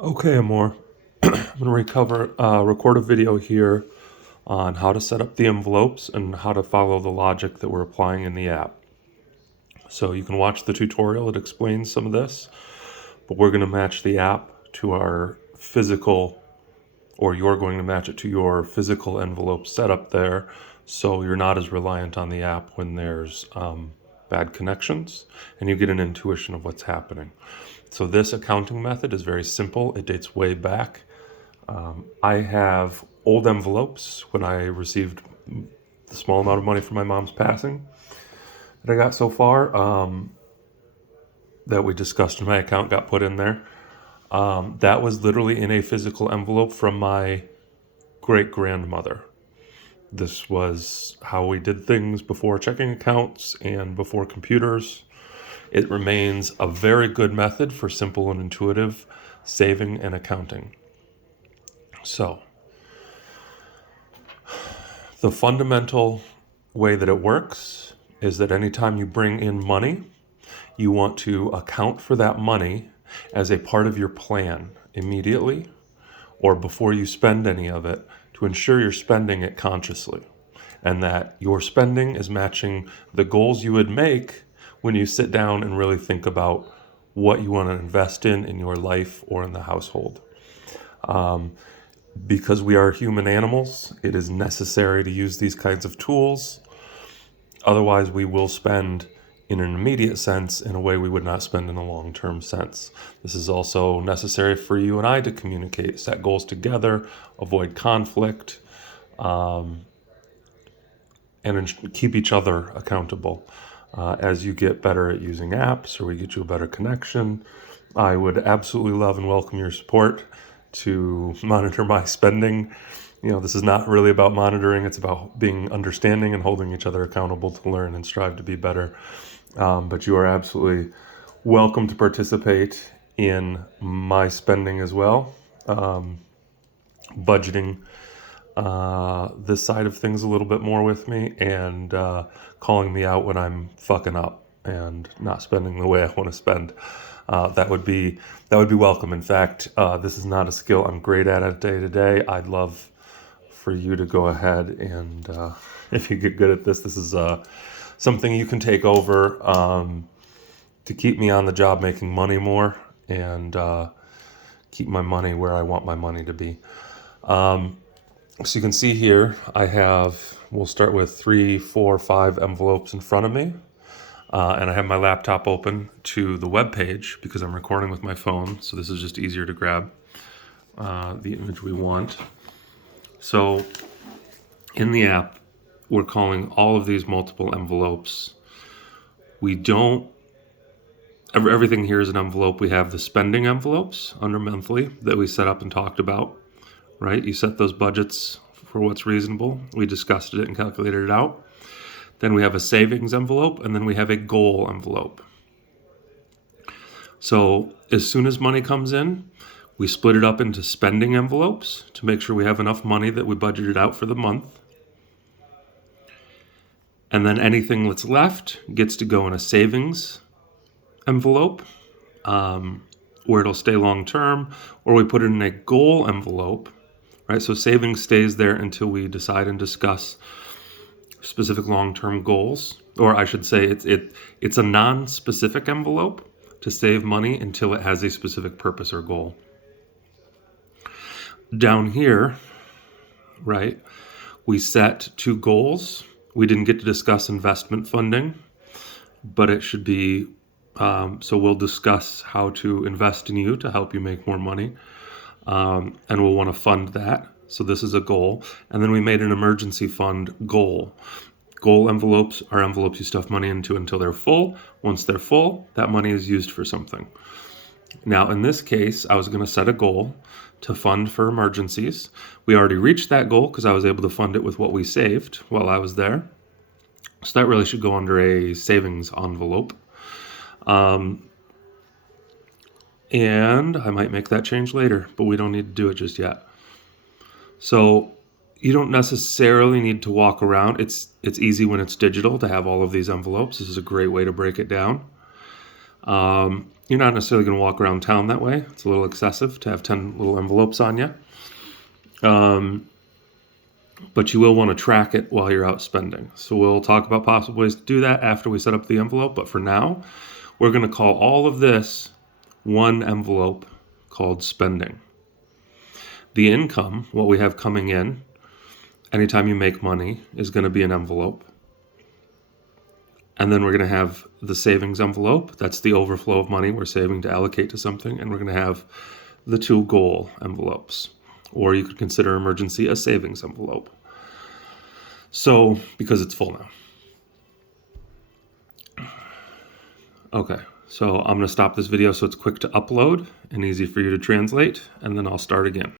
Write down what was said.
Okay, Amor. I'm going to record a video here on how to set up the envelopes and how to follow the logic that we're applying in the app. So you can watch the tutorial, it explains some of this, but we're going to match the app to our physical, or you're going to match it to your physical envelope setup there, so you're not as reliant on the app when there's bad connections, and you get an intuition of what's happening. So this accounting method is very simple. It dates way back. I have old envelopes when I received the small amount of money from my mom's passing that I got so far, that we discussed in my account got put in there. That was literally in a physical envelope from my great grandmother. This was how we did things before checking accounts and before computers. It remains a very good method for simple and intuitive saving and accounting. So, the fundamental way that it works is that anytime you bring in money, you want to account for that money as a part of your plan immediately or before you spend any of it to ensure you're spending it consciously and that your spending is matching the goals you would make when you sit down and really think about what you want to invest in your life or in the household. Because we are human animals, it is necessary to use these kinds of tools. Otherwise, we will spend in an immediate sense in a way we would not spend in a long-term sense. This is also necessary for you and I to communicate, set goals together, avoid conflict, and keep each other accountable. As you get better at using apps or we get you a better connection, I would absolutely love and welcome your support to monitor my spending. This is not really about monitoring. It's about being understanding and holding each other accountable to learn and strive to be better. But you are absolutely welcome to participate in my spending as well. Budgeting this side of things a little bit more with me and calling me out when I'm fucking up and not spending the way I want to spend. That would be welcome. In fact, this is not a skill I'm great at day to day. I'd love for you to go ahead and if you get good at this is something you can take over to keep me on the job making money more and keep my money where I want my money to be. So you can see here, we'll start with 3, 4, 5 envelopes in front of me. And I have my laptop open to the web page because I'm recording with my phone. So this is just easier to grab the image we want. So in the app, we're calling all of these multiple envelopes. Everything here is an envelope. We have the spending envelopes under monthly that we set up and talked about, right? You set those budgets for what's reasonable. We discussed it and calculated it out. Then we have a savings envelope, and then we have a goal envelope. So as soon as money comes in, we split it up into spending envelopes to make sure we have enough money that we budgeted out for the month. And then anything that's left gets to go in a savings envelope, where it'll stay long term, or we put it in a goal envelope, right? So savings stays there until we decide and discuss specific long-term goals, or I should say it's a non-specific envelope to save money until it has a specific purpose or goal. Down here, right, we set 2 goals. We didn't get to discuss investment funding, but it should be, so we'll discuss how to invest in you to help you make more money, and we'll want to fund that. So this is a goal. And then we made an emergency fund goal. Goal envelopes are envelopes you stuff money into until they're full. Once they're full, that money is used for something. Now, in this case, I was going to set a goal to fund for emergencies. We already reached that goal because I was able to fund it with what we saved while I was there. So that really should go under a savings envelope. And I might make that change later, but we don't need to do it just yet. So you don't necessarily need to walk around. It's easy when it's digital to have all of these envelopes. This is a great way to break it down. You're not necessarily going to walk around town that way. It's a little excessive to have 10 little envelopes on you. But you will want to track it while you're out spending. So we'll talk about possible ways to do that after we set up the envelope. But for now, we're going to call all of this one envelope called spending. The income, what we have coming in, anytime you make money, is going to be an envelope. And then we're going to have the savings envelope. That's the overflow of money we're saving to allocate to something. And we're going to have the two goal envelopes. Or you could consider emergency a savings envelope. So, because it's full now. Okay, so I'm going to stop this video so it's quick to upload and easy for you to translate, and then I'll start again.